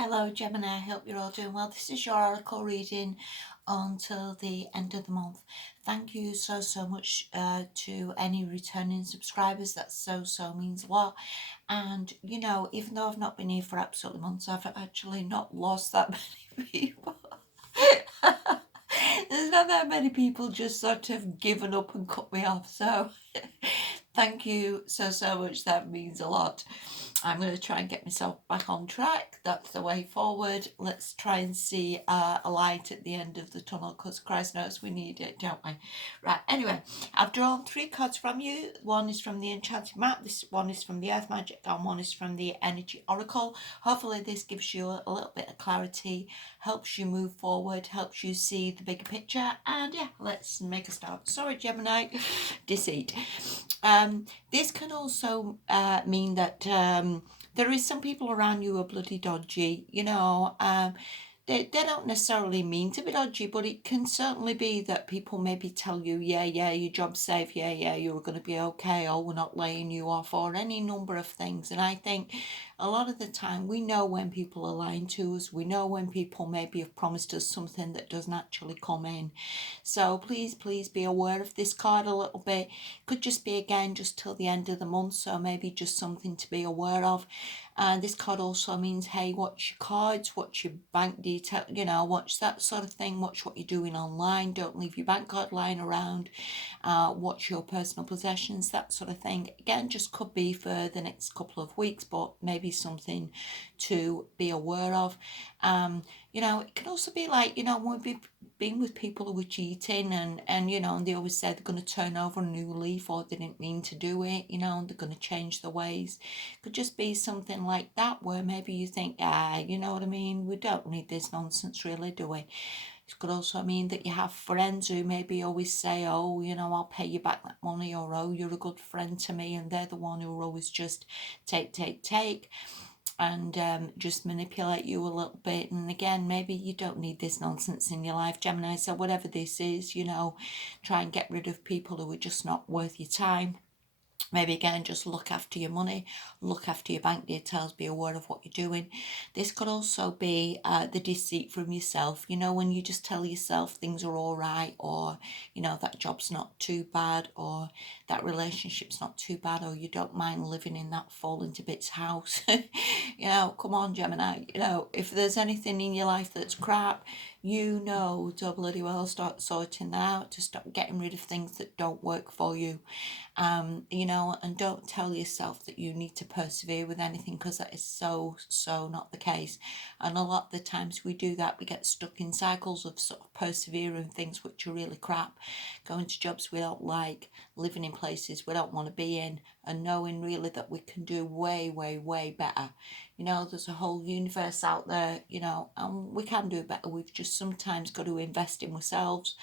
Hello Gemini, I hope you're all doing well. This is your oracle reading until the end of the month. Thank you so much to any returning subscribers. That so means a lot. And you know, even though I've not been here for absolutely months, I've actually not lost that many people. There's not that many people just sort of given up and cut me off. So thank you so much. That means a lot. I'm going to try and get myself back on track. That's the way forward. Let's try and see a light at the end of the tunnel, because Christ knows we need it, don't we? Right, anyway, I've drawn 3 cards from you. One is from the Enchanted Map, this one is from the Earth Magic, and one is from the Energy Oracle. Hopefully this gives you a little bit of clarity, helps you move forward, helps you see the bigger picture. And yeah, let's make a start. Sorry, Gemini, deceit. This can also mean that there is some people around you who are bloody dodgy. They don't necessarily mean to be dodgy, but it can certainly be that people maybe tell you, yeah, your job's safe, yeah, you're going to be okay, or we're not laying you off, or any number of things. And I think a lot of the time we know when people are lying to us. We know when people maybe have promised us something that doesn't actually come in. So please be aware of this card a little bit. Could just be again just till the end of the month, so maybe just something to be aware of. And this card also means, hey, watch your cards, watch your bank detail, watch that sort of thing, watch what you're doing online, don't leave your bank card lying around, watch your personal possessions, that sort of thing. Again, just could be for the next couple of weeks, but maybe something to be aware of. It can also be like, when we've been with people who are cheating and they always say they're going to turn over a new leaf, or they didn't mean to do it, and they're going to change their ways. Could just be something like that, where maybe you think, you know what I mean, we don't need this nonsense really, do we? It could also mean that you have friends who maybe always say, oh, I'll pay you back that money, or oh, you're a good friend to me, and they're the one who will always just take and just manipulate you a little bit. And again, maybe you don't need this nonsense in your life, Gemini. So whatever this is, try and get rid of people who are just not worth your time. Maybe again, just look after your money, look after your bank details, be aware of what you're doing. This could also be the deceit from yourself. When you just tell yourself things are all right, or, that job's not too bad, or that relationship's not too bad, or you don't mind living in that falling to bits house. Come on, Gemini. If there's anything in your life that's crap, to bloody well start sorting that out, to stop getting rid of things that don't work for you. And don't tell yourself that you need to persevere with anything, because that is so not the case. And a lot of the times we do that, we get stuck in cycles of sort of persevering things which are really crap, going to jobs we don't like, living in places we don't want to be in, and knowing really that we can do way better. There's a whole universe out there, and we can do better. We've just sometimes got to invest in ourselves.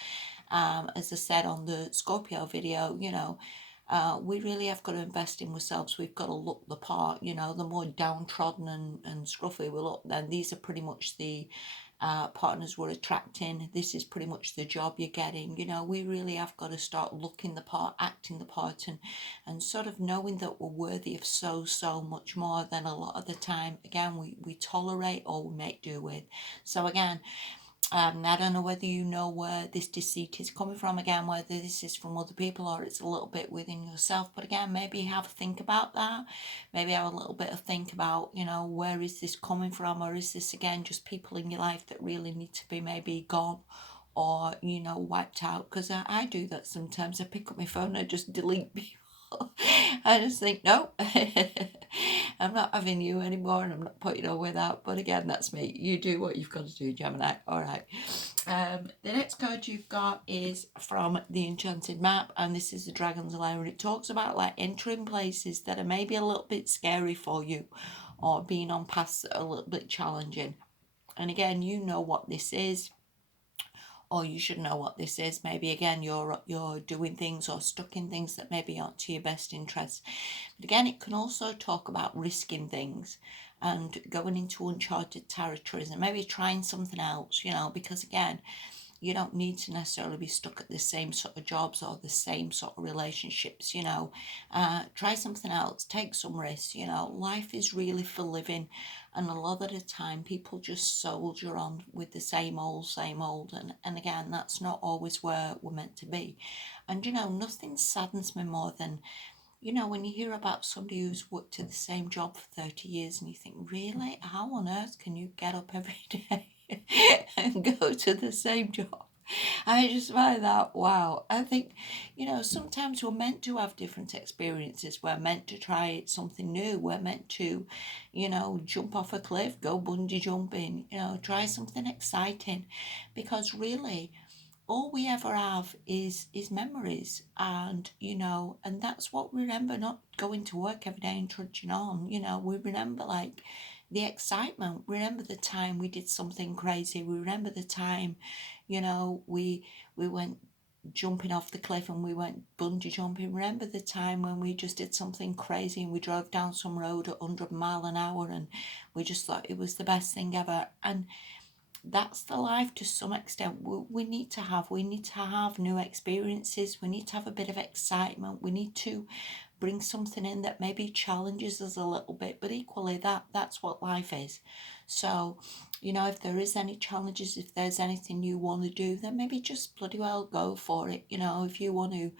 As I said on the Scorpio video, we really have got to invest in ourselves. We've got to look the part. The more downtrodden and scruffy we look, then these are pretty much the partners we're attracting. This is pretty much the job you're getting. We really have got to start looking the part, acting the part, and sort of knowing that we're worthy of so much more than a lot of the time, again, we tolerate or we make do with. So again, I don't know whether you know where this deceit is coming from, again, whether this is from other people or it's a little bit within yourself. But again, maybe have a think about that. Maybe have a little bit of think about, where is this coming from? Or is this, again, just people in your life that really need to be maybe gone, or, wiped out? Because I do that sometimes. I pick up my phone and I just delete people. I just think, no, I'm not having you anymore, and I'm not putting up with that. But again, that's me. You do what you've got to do, Gemini. All right. The next card you've got is from the Enchanted Map, and this is the Dragon's Lair, and it talks about like entering places that are maybe a little bit scary for you, or being on paths that are a little bit challenging. And again, you know what this is, or you should know what this is. Maybe again you're doing things or stuck in things that maybe aren't to your best interest. But again, it can also talk about risking things and going into uncharted territories and maybe trying something else, because again, you don't need to necessarily be stuck at the same sort of jobs or the same sort of relationships, you know. Try something else, take some risks, you know. Life is really for living, and a lot of the time people just soldier on with the same old, and again, that's not always where we're meant to be. And you know, nothing saddens me more than, you know, when you hear about somebody who's worked at the same job for 30 years and you think, really, how on earth can you get up every day and go to the same job? I just find that, wow. I think, you know, sometimes we're meant to have different experiences. We're meant to try something new. We're meant to, you know, jump off a cliff, go bungee jumping, you know, try something exciting. Because really, all we ever have is memories, and you know, and that's what we remember, not going to work every day and trudging on. You know, we remember like the excitement. We remember the time we did something crazy. We remember the time, you know, we went jumping off the cliff and we went bungee jumping. Remember the time when we just did something crazy and we drove down some road at 100 mile an hour and we just thought it was the best thing ever. And that's the life to some extent we need to have. We need to have new experiences. We need to have a bit of excitement. We need to bring something in that maybe challenges us a little bit, but equally that's what life is. So, you know, if there is any challenges, if there's anything you want to do, then maybe just bloody well go for it. You know, if you want to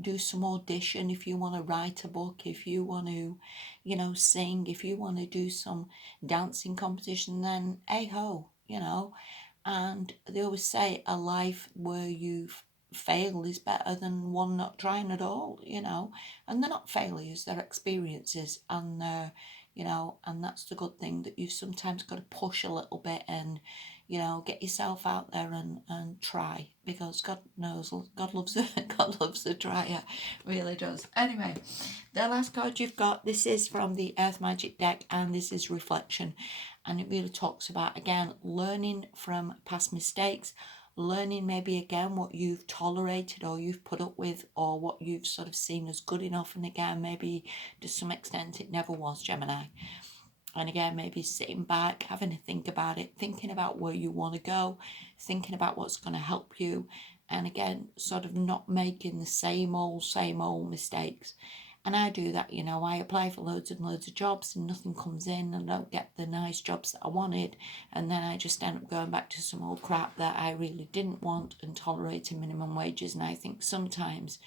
do some audition, if you want to write a book, if you want to, you know, sing, if you want to do some dancing competition, then hey ho, you know. And they always say a life where you've failed is better than one not trying at all, you know. And they're not failures, they're experiences, and they're, you know, and that's the good thing, that you've sometimes got to push a little bit and, you know, get yourself out there and try, because God knows, God loves God loves the tryer, really does. Anyway, the last card you've got, this is from the Earth Magic deck, and this is Reflection. And it really talks about, again, learning from past mistakes, learning maybe again what you've tolerated or you've put up with, or what you've sort of seen as good enough, and again, maybe to some extent it never was, Gemini. And again, maybe sitting back, having a think about it, thinking about where you want to go, thinking about what's going to help you, and again, sort of not making the same old mistakes. And I do that, you know, I apply for loads and loads of jobs and nothing comes in, and I don't get the nice jobs that I wanted. And then I just end up going back to some old crap that I really didn't want and tolerating minimum wages. And I think sometimes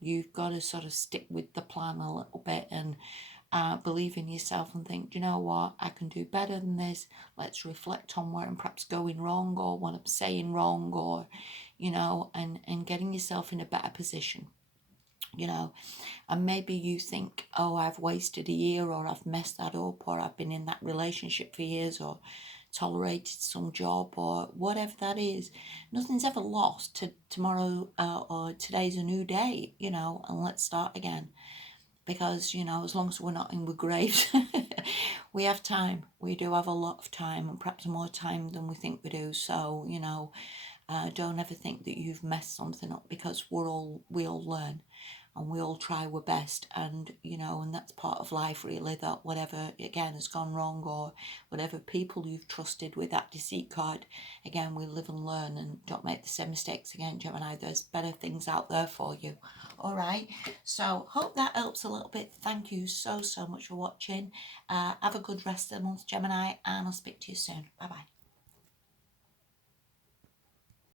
you've got to sort of stick with the plan a little bit and believe in yourself and think, you know what, I can do better than this. Let's reflect on where I'm perhaps going wrong or what I'm saying wrong, or, you know, and getting yourself in a better position, you know. And maybe you think, oh, I've wasted a year, or I've messed that up, or I've been in that relationship for years, or tolerated some job, or whatever that is. Nothing's ever lost. Tomorrow or today's a new day, you know, and let's start again. Because, you know, as long as we're not in the graves, we have time. We do have a lot of time, and perhaps more time than we think we do. So, you know, don't ever think that you've messed something up, because we all learn and we all try our best. And, you know, and that's part of life, really, that whatever, again, has gone wrong, or whatever people you've trusted with that deceit card, again, we live and learn, and don't make the same mistakes again, Gemini. There's better things out there for you. All right. So hope that helps a little bit. Thank you so much for watching. Have a good rest of the month, Gemini, and I'll speak to you soon. Bye bye.